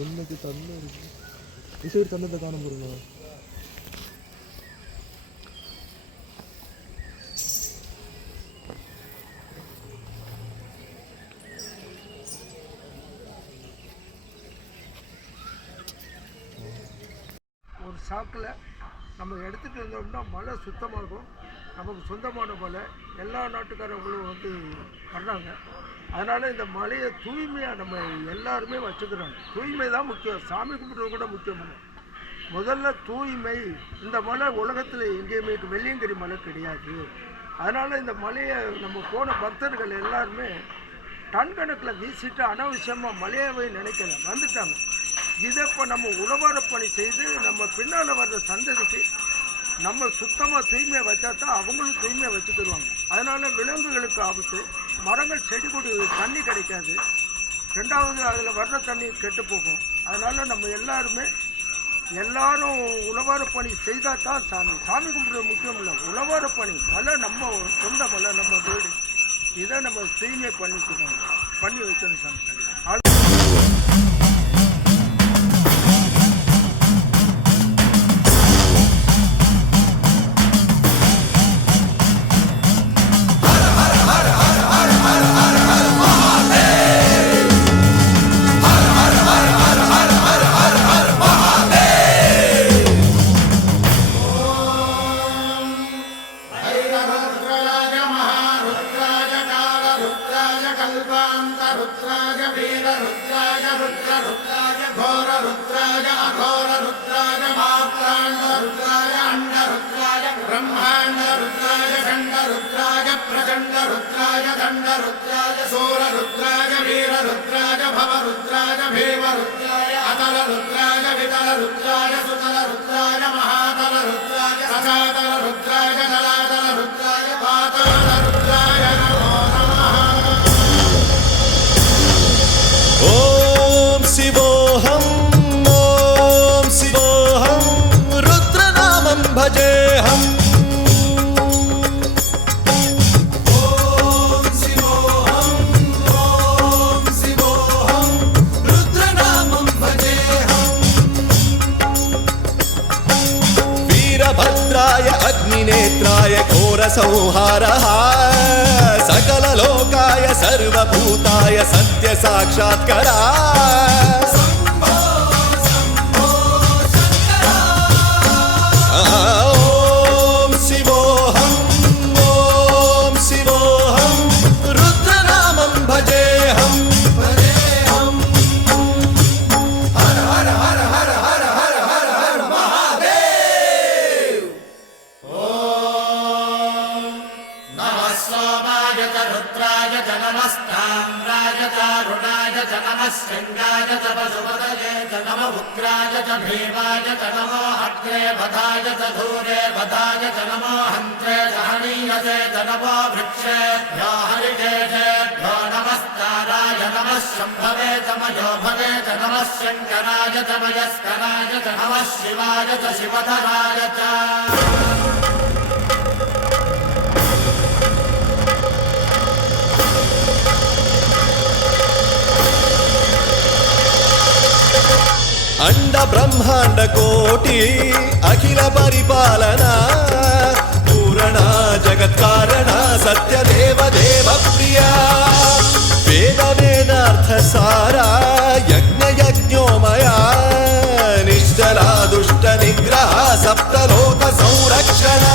ஒன்றுக்கு தண்ணி இருக்கு. சைடு தண்ணத்தை காண போறீங்க. ஒரு சாக்கில் நம்ம எடுத்துகிட்டு இருந்தோம்னா மழை சுத்தமாகும். நமக்கு சொந்தமான மழை எல்லா நாட்டுக்காரங்களும் வந்து வர்றாங்க. அதனால் இந்த மலையை தூய்மையாக நம்ம எல்லாருமே வச்சுக்கிறாங்க. தூய்மை தான் முக்கியம், சாமி கும்பிட்றது கூட முக்கியம் இல்லை. முதல்ல தூய்மை. இந்த மலை உலகத்தில் எங்கேயுமே வெள்ளியங்கிரி மலை கிடையாது. அதனால் இந்த மலையை நம்ம போன பக்தர்கள் எல்லாருமே டன் கணக்கில் வீசிட்டு அனாவசியமாக மலையாவே நினைக்கல வந்துட்டாங்க. இதை இப்போ நம்ம உழவார பணி செய்து நம்ம பின்னால் வர்ற சந்ததிக்கு நம்ம சுத்தமாக தூய்மையாக வச்சா தான் அவங்களும் தூய்மையாக வச்சுக்கிடுவாங்க. அதனால் விலங்குகளுக்கு ஆபத்து, மரங்கள் செடி கொடி தண்ணி கிடைக்காது. ரெண்டாவது அதில் வர்ற தண்ணி கெட்டு போகும். அதனால் நம்ம எல்லாரும் உழவார பணி செய்தால் தான் சாமி கும்பிட்றது முக்கியம் இல்லை. உழவார பணி மலை நம்ம சொந்த மலை, நம்ம வீடு, இதை நம்ம தூய்மை பண்ணி வைக்கணும் சாமி. रुद्राय वीर रुद्राय रुद्र रुद्राय घोर रुद्राय अघोर रुद्राय मात्रांड रुद्राय अंड रुद्राय ब्रह्मांड रुद्राय खंड रुद्राय प्रचंड रुद्राय दंड रुद्राय सूर रुद्राय वीर रुद्राय भव रुद्राय भीम रुद्राय अतल रुद्राय वितल रुद्राय सुतल रुद्राय महातल रुद्राय रसातल रुद्राय जलातल रुद्राय पाताल रुद्राय ओम शिवोऽहं रुद्रनामं भजेऽहम्। ओम शिवोऽहं रुद्रनामं भजेऽहम्। वीरभद्राय अग्निनेत्राय घोरसंहारः सकललोकाय सर्वभूताय सत्य साक्षात्करा। ओम शिवोऽहं रुद्रनामं भजेऽहम्। हर हर हर हर हर हर हर हर महादेव। ओम नमः सोमाय च रुद्राय च नमस्ताम्राय च रुणाय च नमः शृङ्गाय च पशुपतये च नमः उग्राय च भीमाय च नमो अग्रे वधाय च धूरे वधाय च नमो हन्त्रे च हनीयसे च नमो वृक्षेभ्यो हरिकेशेभ्यो नमस्काराय नमः शम्भवे च मयोभवे च नमः शङ्कराय च मयस्कराय च नमः शिवाय च शिवधराय च। अंड ब्रह्मांड कोटि अखिल परिपालना पूरणा जगत्कारणा सत्य देव देव प्रिया वेद वेदार्थ सारा यज्ञ यज्ञोमया निश्चला दुष्ट निग्रह सप्तलोक संरक्षणा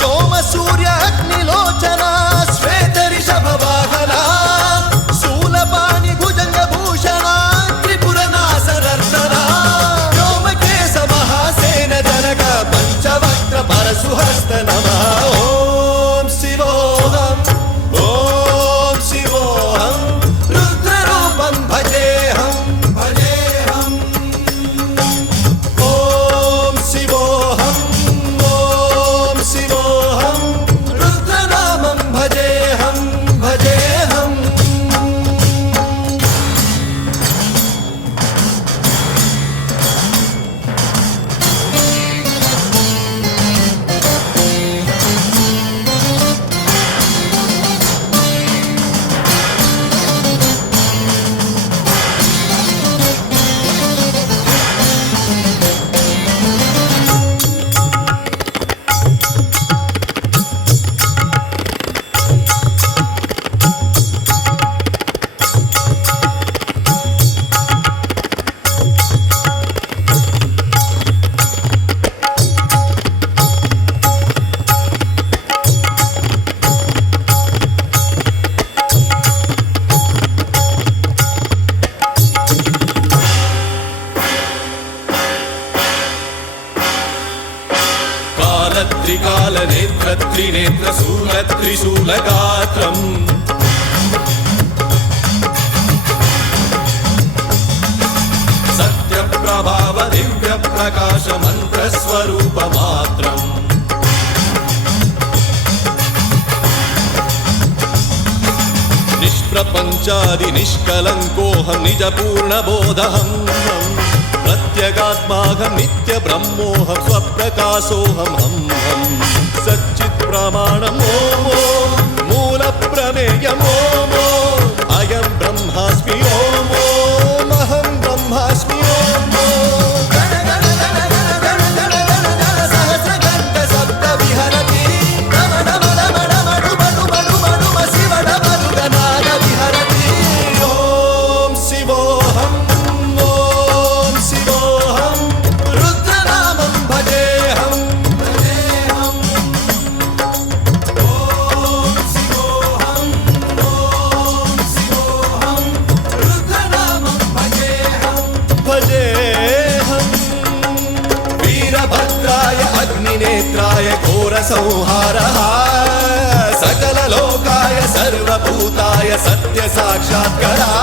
सोम सूर्य अग्निलोचना श्वेत ऋषभ वाहना शूलपाणि भुजंग भूषणा पंचवक्त्र परशुहस्त नमः। ओम शिवोऽहं रुद्ररूपं भजेऽहम्। ओम शिवोऽहं त्रिनेत्रशूलत्रिशूलगात्रम् सत्यप्रभाव दिव्यप्रकाश मन्त्रस्वरूपमात्रम् निष्प्रपञ्चादि निष्कलङ्कोऽहं निजपूर्णबोधहं प्रत्यगात्माहं नित्यब्रह्मोऽहं स्वप्रकाशोऽहं हं सच्चित्प्रमाणं ओमो मूलप्रमेयम् ओमो अयं ब्रह्मास्मि ओमो महं ब्रह्मास्मि ओमो नेत्राय घोरसंहारः सकललोकाय सर्वभूताय सत्यसाक्षात्कारः